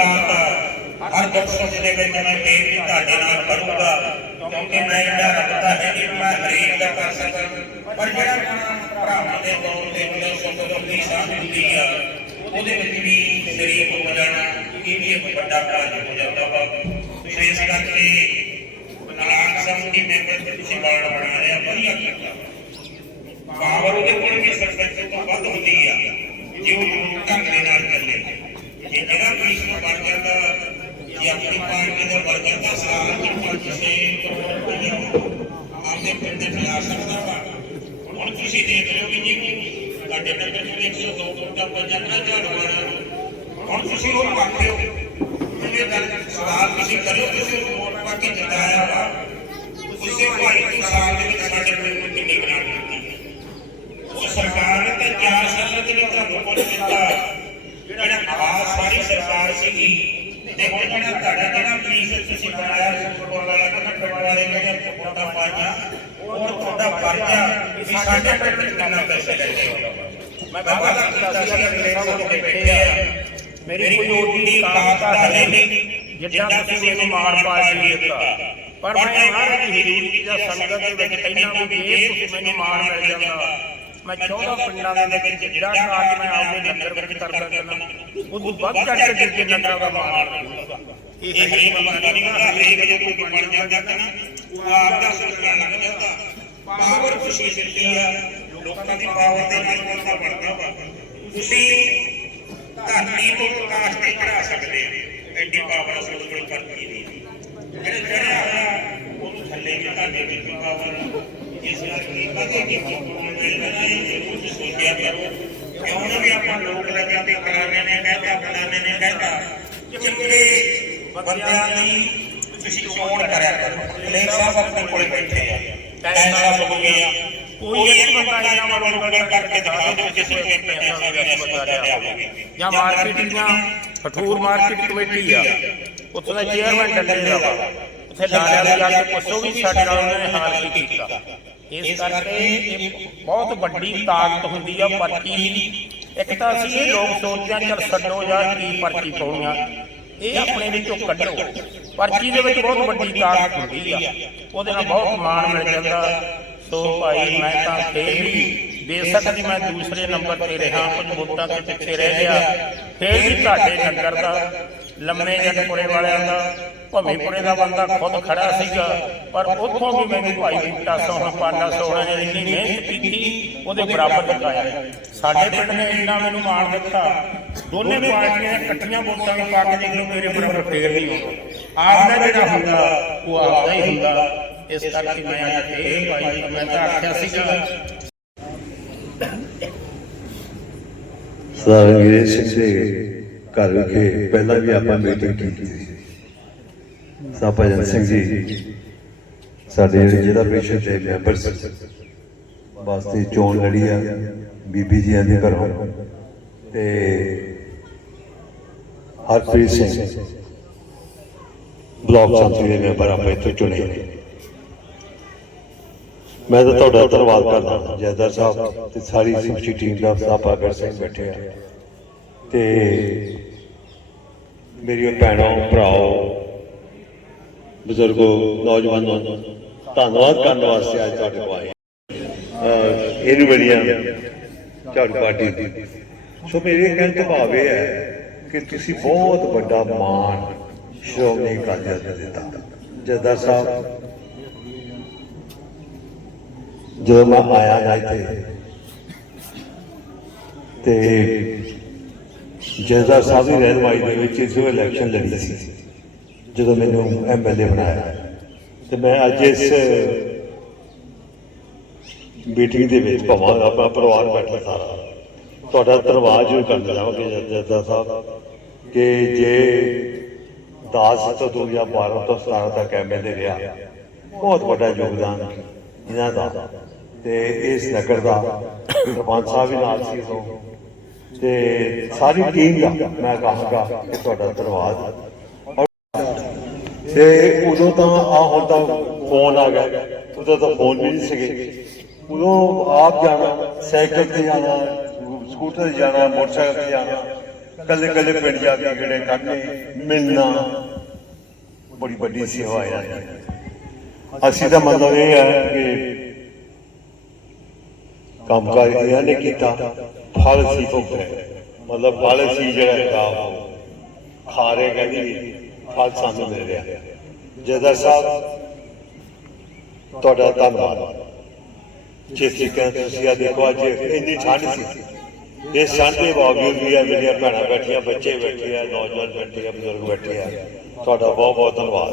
ਮੁਲਾਕਾਤ ਹਰ ਦੁੱਖ ਦੇ ਵਿੱਚ ਮੈਂ ਫੇਰ ਵੀ ਤੁਹਾਡੇ ਨਾਲ ਕਰੂੰਗਾ, ਕਿਉਂਕਿ ਮੈਂ ਇਹਦਾ ਰੱਖਦਾ ਹੈ ਕਿ ਮੈਂ ਹਰੇਕ ਦਾ ਕਰ ਸਕਾਂ। ਪਰ ਜਿਹੜਾ ਭਰਾਵਾਂ ਦੇ ਤੌਰ ਤੇ ਮੇਰੇ ਸੁੱਖ ਦੀ ਸਾਂਝ ਹੁੰਦੀ ਆ, ਉਹਦੇ ਵਿੱਚ ਵੀ ਸ਼ਰੀਕ ਹੋ ਜਾਣਾ ਇਹ ਵੀ ਇੱਕ ਵੱਡਾ ਕਾਰਜ ਹੋ ਜਾਂਦਾ ਵਾ। ਇਸ ਕਰਕੇ ਬਲਾਕ ਸੰਮਤੀ ਮੈਂਬਰ ਤੇ ਤੁਸੀਂ ਵਾਰਡ ਬਣਾ ਰਿਹਾ ਵਧੀਆ ਕੀਤਾ। ਪਾਵਰ ਉਹਦੇ ਕੋਲ ਵੀ ਸਰਪੰਚ ਤੋਂ ਵੱਧ ਹੁੰਦੀ ਆ, ਜੇ ਉਹ ਢੰਗ ਦੇ ਨਾਲ ਚੱਲੇ। ਜੇ ਜਿਹੜਾ ਪੁਲਿਸ ਨੂੰ ਬਣ ਜਾਂਦਾ ਜੇ ਆਪਣੀ ਪਾਰਟੀ ਦੇ ਬਣ ਜਾਂਦਾ, ਸਾਰਾ ਦੀ ਪੰਜ ਛੇ ਕਰੋੜ ਰੁਪਏ ਆਪਦੇ ਪਿੰਡ ਦੇ ਲਾ ਸਕਦਾ ਵਾ। ਹੁਣ ਤੁਸੀਂ ਦੇਖ ਰਹੇ ਹੋ ਵੀ ਜੀ ਤੁਹਾਡੇ ਪਿੰਡ ਚ 102 ਕਰੋੜ ਪੰਜਾਂ ਨਾ ਝਾੜੂ ਹੁਣ ਤੁਸੀਂ ਉਹ ਪਾਉਂਦੇ ਹੋ। ਇਹਨੇ ਗੱਲ ਸਵਾਲ ਤੁਸੀਂ ਕਰਿਓ, ਤੁਸੀਂ ਵੋਟ ਪਾ ਕੇ ਜਿਤਾਇਆ ਵਾ। ਉਸੇ ਭਾਈ ਦੀ ਸਾਲ ਦੇ ਵਿੱਚ ਸਾਡੇ ਪਿੰਡ ਨੂੰ ਕਿੰਨੀ ਗ੍ਰਾਂਟ ਦਿੱਤੀ ਉਹ ਸਰਕਾਰ ਨੇ ਤਾਂ ਚਾਰ ਸਾਲਾਂ ਦੇ ਵਿੱਚ ਤੁਹਾਨੂੰ ਕੁਝ ਦਿੱਤਾ ਜਿਹੜਾ ਖਾਸ ਸਾਰੀ ਸਰਕਾਰ ਸੀਗੀ ਤੇ ਹੁਣ ਜਿਹੜਾ ਤੁਹਾਡਾ ਜਿਹੜਾ ਪੁਲਿਸ ਤੁਸੀਂ ਬਣਾਇਆ ਫੁੱਟਬਾਲ ਵਾਲਾ ਕਨੈਕਟ ਵਾਲੇ ਜਿਹੜੇ ਵੋਟਾਂ ਪਾਈਆਂ ਉਹ ਤੁਹਾਡਾ ਫਰਜ਼ ਵੀ ਸਾਡੇ ਪਿੰਡ ਕਿੰਨਾ ਪੈਸੇ ਲੈ ਕੇ ਮੈਂ ਬਾਬਾ ਦਾ ਕੀਤਾ ਸੀ ਦੇ ਬੈਠੇ ਆ। ਮੇਰੀ ਕੋਈ ਓਡੀ ਕਾਤ ਹੈ ਨਹੀਂ ਜਿੱਦਾਂ ਤੁਸੀਂ ਮੈਨੂੰ ਮਾਰ ਪਾ ਕੇ ਦਿੱਤਾ। ਪਰ ਮੈਂ ਮਹਾਰਾਜ ਦੀ ਹਜ਼ੂਰੀ ਜਾਂ ਸੰਗਤ ਦੇ ਵਿੱਚ ਕਹਿਣਾ ਵੀ ਜੇ ਤੁਸੀਂ ਮੈਨੂੰ ਮਾਰ ਮਿਲ ਜਾਂਦਾ। ਮੈਂ 14 ਪਿੰਡਾਂ ਦੇ ਵਿੱਚ ਜਿਹੜਾ ਕਾਰਜ ਮੈਂ ਆਪਦੇ ਨਗਰ ਵਿੱਚ ਕਰਦਾ ਚੱਲਾਂ ਉਦੋਂ ਵੱਧ ਚੜ੍ਹ ਕੇ ਜਿੱਕੇ ਨਗਰਾਂ ਦਾ ਮਾਰ ਮਿਲੂਗਾ ਇਹ ਹਰੀ ਮੰਗਦਾ ਨਹੀਂ ਨਾ ਹਰੇਕ ਜੇ ਕੋਈ ਬਣ ਜਾਂਦਾ ਤਾਂ ਨਾ ਉਹ ਆਪ ਦਾ ਸੋਚਣ ਲੱਗ ਜਾਂਦਾ ਪਾਵਰ ਖੁਸ਼ੀ ਦਿੱਤੀ ਆ ਲੋਕਾਂ ਦੀ ਪਾਵਰ ਦੇ ਨਾਲ ਬੰਦਾ ਬਣਦਾ ਵਾ ਤੁਸੀਂ ਧਰਤੀ ਤੋਂ ਆਕਾਸ਼ ਤੇ ਚੜਾ ਸਕਦੇ ਆ ਐਡੀ ਪਾਵਰ ਅਸਲ ਕੋਲ ਕਰਦੀ ਨਹੀਂ ਜਿਹੜੇ ਚੜਿਆ ਹੋਇਆ ਉਹਨੂੰ ਥੱਲੇ ਵੀ ਤੁਹਾਡੇ ਵਿੱਚ ਵੀ ਪਾਵਰ ਕਿਉਂ ਨਾ ਵੀ ਆਪਾਂ ਲੋਕ ਲੱਗਾ ਤੇ ਕਰਾਣੇ ਨੇ ਕਹਿੰਦਾ ਫਲਾਣੇ ਨੇ ਕਹਿੰਦਾ ਚੰਗੇ ਬੰਦਿਆਂ ਦੀ ਤੁਸੀਂ ਚੋਣ ਕਰਿਆ ਕਰੋ ਲੈ ਸਾਹਿਬ ਆਪਣੇ ਕੋਲ ਬੈਠੇ ਆ ਟਾਈਮ ਦਾ ਹੋ ਗਿਆ ਕੋਈ ਇੱਕ ਬੰਦਾ ਇਹਨਾਂ ਵੱਲੋਂ ਗੱਲ ਕਰਕੇ ਦਿਖਾ ਦਿਓ ਕਿਸੇ ਨੇ ਪੈਸਾ ਦਾ ਵਿੱਚ ਬਤਾ ਰਿਹਾ ਹੋਵੇ ਜਾਂ ਮਾਰਕੀਟ ਦੀਆਂ ਫਠੂਰ ਮਾਰਕੀਟ ਕਮੇਟੀ ਆ ਉੱਥੇ ਦਾ ਚੇਅਰਮੈਨ ਡੱਲੇ ਦਾ ਵਾ ਉੱਥੇ ਡਾਲਿਆ ਦਾ ਜਾ ਕੇ ਪੁੱਛੋ ਵੀ ਸਾਡੇ ਨਾਲ ਉਹਨਾਂ ਨੇ ਹਾਲ ਕੀ ਕੀਤਾ ਇਸ ਕਰਕੇ ਇਹ ਬਹੁਤ ਵੱਡੀ ਤਾਕਤ ਹੁੰਦੀ ਆ ਪਰਚੀ ਦੀ। ਇੱਕ ਤਾਂ ਅਸੀਂ ਇਹ ਲੋਕ ਸੋਚਦੇ ਆ ਚਲ ਛੱਡੋ ਯਾਰ ਕੀ ਪਰਚੀ ਪਾਉਣੀਆਂ ਇਹ ਆਪਣੇ ਵਿੱਚੋਂ ਕੱਢੋ। ਪਰਚੀ ਦੇ ਵਿੱਚ ਬਹੁਤ ਵੱਡੀ ਤਾਕਤ ਹੁੰਦੀ ਆ। ਉਹਦੇ ਨਾਲ ਬਹੁਤ ਮਾਣ ਮਿਲ ਜਾਂਦਾ। ਸੋ ਭਾਈ ਮੈਂ ਤਾਂ ਫੇਰ ਵੀ ਬੇਸ਼ੱਕ ਦੀ ਮੈਂ ਦੂਸਰੇ ਨੰਬਰ ਤੇ ਰਿਹਾ ਕੁਝ ਵੋਟਾਂ ਤੇ ਪਿੱਛੇ ਰਹਿ ਗਿਆ। ਫੇਰ ਵੀ ਤੁਹਾਡੇ ਨਗਰ ਦਾ ਲੰਮੇ ਜੱਟਪੁਰੇ ਵਾਲਿਆਂ ਦਾ ਭਮੀਪੁਰੇ ਦਾ ਬੰਦਾ ਖੁਦ ਖੜਾ ਸੀਗਾ, ਪਰ ਉੱਥੋਂ ਵੀ ਮੈਨੂੰ ਭਾਈ ਬੂਟਾ ਸੋਹਣ, ਪਾਨਾ ਸੋਹਣਾ ਨੇ ਇੰਨੀ ਮਿਹਨਤ ਕੀਤੀ, ਉਹਦੇ ਬਰਾਬਰ ਦਿਖਾਇਆ ਸਾਡੇ ਪਿੰਡ ਨੇ ਇੰਨਾ ਮੈਨੂੰ ਮਾਣ ਦਿੱਤਾ। ਦੋਨੇ ਪਾਰਟੀਆਂ ਇਕੱਠੀਆਂ ਵੋਟਾਂ ਨੂੰ ਪਾ ਕੇ ਦੇਖ ਲਓ, ਮੇਰੇ ਬਰਾਬਰ ਫੇਰ ਨਹੀਂ ਹੋਊਗਾ ਆਪ ਜਿਹੜਾ ਹੁੰਦਾ, ਉਹ ਆਪਦਾ ਹੀ ਹੁੰਦਾ। ਇਸ ਕਰਕੇ ਮੈਂ ਅੱਜ ਫੇਰ ਭਾਈ ਮੈਂ ਤਾਂ ਆਖਿਆ ਸੀਗਾ। ਸਰਦਾਰ ਅੰਗਰੇਜ਼ ਸਿੰਘ ਦੇ ਘਰ ਵਿਖੇ ਪਹਿਲਾਂ ਵੀ ਆਪਾਂ ਮੀਟਿੰਗ ਕੀਤੀ ਸੀ। ਸਾਹਿਬ ਭਜਨ ਸਿੰਘ ਜੀ, ਸਾਡੇ ਜਿਹੜੇ ਜ਼ਿਲ੍ਹਾ ਪ੍ਰੀਸ਼ਦ ਦੇ ਮੈਂਬਰ ਵਾਸਤੇ ਚੋਣ ਲੜੀ ਆ, ਬੀਬੀ ਜੀਆਂ ਦੇ ਘਰੋਂ। ਤੇ ਹਰਪ੍ਰੀਤ ਸਿੰਘ, ਬਲਾਕ ਸੰਸਦ ਦੇ ਮੈਂਬਰ ਆਪਾਂ ਇੱਥੋਂ ਚੁਣੇ। ਮੈਂ ਤਾਂ ਤੁਹਾਡਾ ਧੰਨਵਾਦ ਕਰਦਾ ਜੈਦਰ ਸਾਹਿਬ ਤੇ ਸਾਰੀ ਸਮੁੱਚੀ ਟੀਮ ਦਾ ਸਾਹਿਬ ਆਗਰ ਸਿੰਘ ਬੈਠੇ ਆ। ਤੇ ਮੇਰੀਆਂ ਭੈਣਾਂ, ਭਰਾਓ, ਬਜ਼ੁਰਗੋ, ਨੌਜਵਾਨੋ, ਧੰਨਵਾਦ ਕਰਨ ਵਾਸਤੇ ਅੱਜ ਤੁਹਾਡੇ ਕੋਲ ਆਏ ਇਹਨੂੰ ਬੜੀਆਂ ਝਾੜੂ ਪਾਰਟੀ ਦੀ। ਸੋ ਮੇਰੇ ਕਹਿਣ ਤੋਂ ਭਾਵ ਇਹ ਹੈ ਕਿ ਤੁਸੀਂ ਬਹੁਤ ਵੱਡਾ ਮਾਣ ਸ਼੍ਰੋਮਣੀ ਅਕਾਲੀ ਦਲ ਨੂੰ ਦਿੱਤਾ। ਜੈਦਰ ਸਾਹਿਬ, ਜਦੋਂ ਮੈਂ ਆਇਆ ਨਾ ਇੱਥੇ, ਤੇ ਜੈਦਾ ਸਾਹਿਬ ਦੀ ਰਹਿਨਮਾਈ ਦੇ ਵਿੱਚ ਇਸ ਵੇਲੇ ਇਲੈਕਸ਼ਨ ਲੜੀ ਸੀ, ਜਦੋਂ ਮੈਨੂੰ ਐਮਐਲਏ ਬਣਾਇਆ, ਤੇ ਮੈਂ ਅੱਜ ਇਸ ਮੀਟਿੰਗ ਦੇ ਵਿੱਚ ਭਾਵਾਂ ਆਪਣਾ ਪਰਿਵਾਰ ਬੈਠਾ ਸਾਰਾ। ਤੁਹਾਡਾ ਧੰਨਵਾਦ ਜਰੂਰ ਕਰਨਾ ਚਾਹਾਂਗੇ ਜੈਦਾ ਸਾਹਿਬ, ਕਿ ਜੇ 10 ਤੋਂ 2012 ਤੋਂ 17 ਤੱਕ ਐਮਐਲਏ ਰਿਹਾ, ਬਹੁਤ ਵੱਡਾ ਯੋਗਦਾਨ ਇਹਨਾਂ ਦਾ। ਤੇ ਇਸ ਨਗਰ ਦਾ ਸਰਪੰਚ ਸਾਹਿਬ ਵੀ ਨਾਲ ਸੀ ਉਦੋਂ। ਤੇ ਸਾਰੀ ਟੀਮ ਦਾ ਮੈਂ ਕਹਾਂਗਾ ਕਿ ਤੁਹਾਡਾ ਧੰਨਵਾਦ। ਤੇ ਉਦੋਂ ਤਾਂ ਆ ਹੁਣ ਤਾਂ ਫੋਨ ਆ ਗਿਆ। ਉਦੋਂ ਤਾਂ ਫੋਨ ਵੀ ਨਹੀਂ ਸੀਗੇ। ਉਦੋਂ ਆਪ ਜਾਣਾ, ਸਾਈਕਲ ਤੇ ਜਾਣਾ, ਸਕੂਟਰ ਤੇ ਜਾਣਾ, ਮੋਟਰਸਾਈਕਲ ਤੇ ਜਾਣਾ ਕੱਲੇ ਕੱਲੇ ਪਿੰਡ ਜਾ ਕੇ ਜਿਹੜੇ ਕੱਢਨੇ ਮਿਲਣਾ। ਬੜੀ ਵੱਡੀ ਸੇਵਾ ਹੈ ਅਸੀਂ ਤਾਂ ਮਤਲਬ ਇਹ ਹੈ ਕਿ ਕੰਮ ਕਰ ਇਹਨਾਂ ਨੇ ਕੀਤਾ। ਫਲ ਸੀ ਭੁਗਤਿਆ ਮਤਲਬ ਫਲ ਸੀ ਜਿਹੜਾ ਹੈਗਾ ਉਹ ਖਾ ਰਹੇ, ਕਹਿੰਦੀ ਫਲ ਸਾਨੂੰ ਮਿਲ ਰਿਹਾ। ਜਦਾ ਸਾਹਿਬ, ਤੁਹਾਡਾ ਧੰਨਵਾਦ। ਜਿਸ ਤਰੀਕੇ ਤੁਸੀਂ ਆ ਦੇਖੋ, ਅੱਜ ਇੰਨੀ ਠੰਡ ਸੀ। ਇਹ ਠੰਡ ਦੇ ਬਾਵਜੂਦ ਵੀ ਆ, ਮੇਰੀਆਂ ਭੈਣਾਂ ਬੈਠੀਆਂ, ਬੱਚੇ ਬੈਠੇ ਆ, ਨੌਜਵਾਨ ਬੈਠੇ ਆ, ਬਜ਼ੁਰਗ ਬੈਠੇ ਆ। ਤੁਹਾਡਾ ਬਹੁਤ ਬਹੁਤ ਧੰਨਵਾਦ।